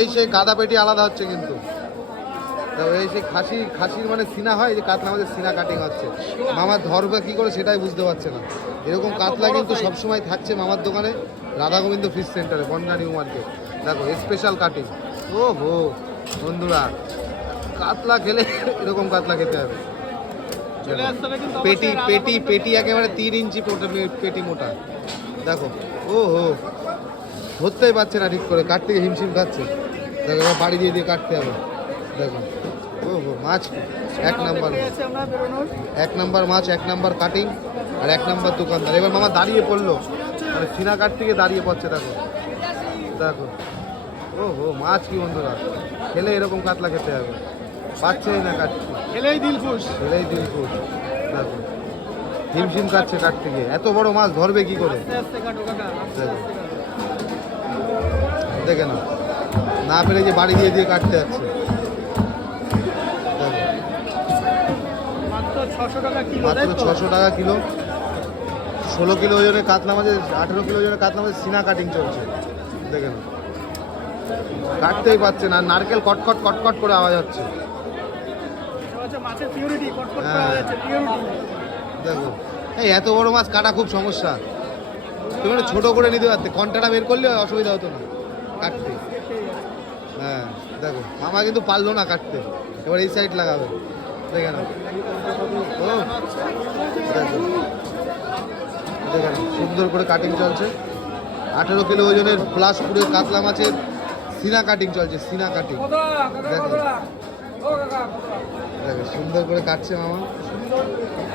এই সেই গাদা পেটি আলাদা হচ্ছে কিন্তু। এই সেই খাসির মানে সিনা হয়, যে কাতলা আমাদের সিনা কাটিং হচ্ছে। মামার ধরবে কি করে সেটাই বুঝতে পারছে না। এরকম কাতলা কিন্তু সবসময় থাকছে মামার দোকানে, রাধা গোবিন্দ ফিশ সেন্টারে, বনগা নিউ মার্কেট। দেখো স্পেশাল কাটিং। ও হো বন্ধুরা, কাতলা খেলে এরকম কাতলা খেতে হবে। পেটি পেটি পেটি একেবারে 3 ইঞ্চি পেটি মোটা। দেখো ও হো, ধরতেই পারছে না ঠিক করে, কাটতে গিয়ে হিমশিম খাচ্ছে। দেখো এবার বাড়ি দিয়ে দিয়ে কাটতে হবে। দেখো ও হো, মাছ 1 নাম্বার, 1 নাম্বার মাছ, 1 নাম্বার কাটিং আর 1 নাম্বার দোকানদার। এবার মামা দাঁড়িয়ে পড়লো, মানে সিনা কাটতে গিয়ে দাঁড়িয়ে পড়ছে। দেখো দেখো ও হো, মাছ কি বন্ধুরা, খেলে এরকম কাতলা খেতে হবে। পাচ্ছেই না কাটছে, খেলেই দিল খুশ, খেলেই দিল খুশ। দেখো হিমশিম কাটছে কাটতে গিয়ে, এত বড় মাছ ধরবে কি করে। দেখো দেখে না পেরে যে বাড়ি দিয়ে দিয়ে কাটতে যাচ্ছে। মাত্র 600 টাকা কিলো, মাত্র 600 টাকা কিলো। 16 কিলো ওজনের কাতলা মাছের, 18 কিলো ওজনের কাতলা মাছের সিনা কাটিং চলছে। দেখে না, কাটতেই পারছে না, নারকেল কটকট কটকট করে আওয়াজ হচ্ছে। মাছের পিউরিটি কটকট হ্যাঁ। করে আওয়াজ হচ্ছে, পিউরিটি। দেখো এই এত বড় মাছ কাটা খুব সমস্যা। তুমি একটা ছোট করে নিতে পারতে, কন্টাটা বের করলে অসুবিধা হতো না কাটতে। হ্যাঁ দেখো আমার কিন্তু পারলো না কাটতে, এবার এই সাইড লাগাবে। দেখে না ও, দেখো দেখে না, সুন্দর করে কাটিং চলছে। 18 কিলো ওজনের প্লাস পুরো কাতলা মাছের সিনা কাটিং চলছে, সিনা কাটিং। দেখো দেখো সুন্দর করে কাটছে মামা,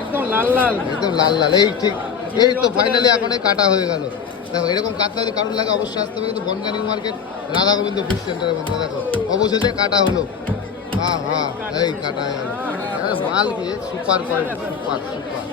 একদম লাল লাল, একদম লাল লাল। এই ঠিক, এই তো ফাইনালি এখন কাটা হয়ে গেল। দেখো এরকম কাতলা যদি কারণ লাগে অবশ্যই আসতে হবে কিন্তু Bangaon new market, Radha Gobinda fish সেন্টারের মধ্যে। দেখো অবশেষে কাটা হলো। হ্যাঁ হ্যাঁ, এই কাটা হয়ে গেল। মাল দিয়ে সুপার কোয়ালিটি, সুপার সুপার।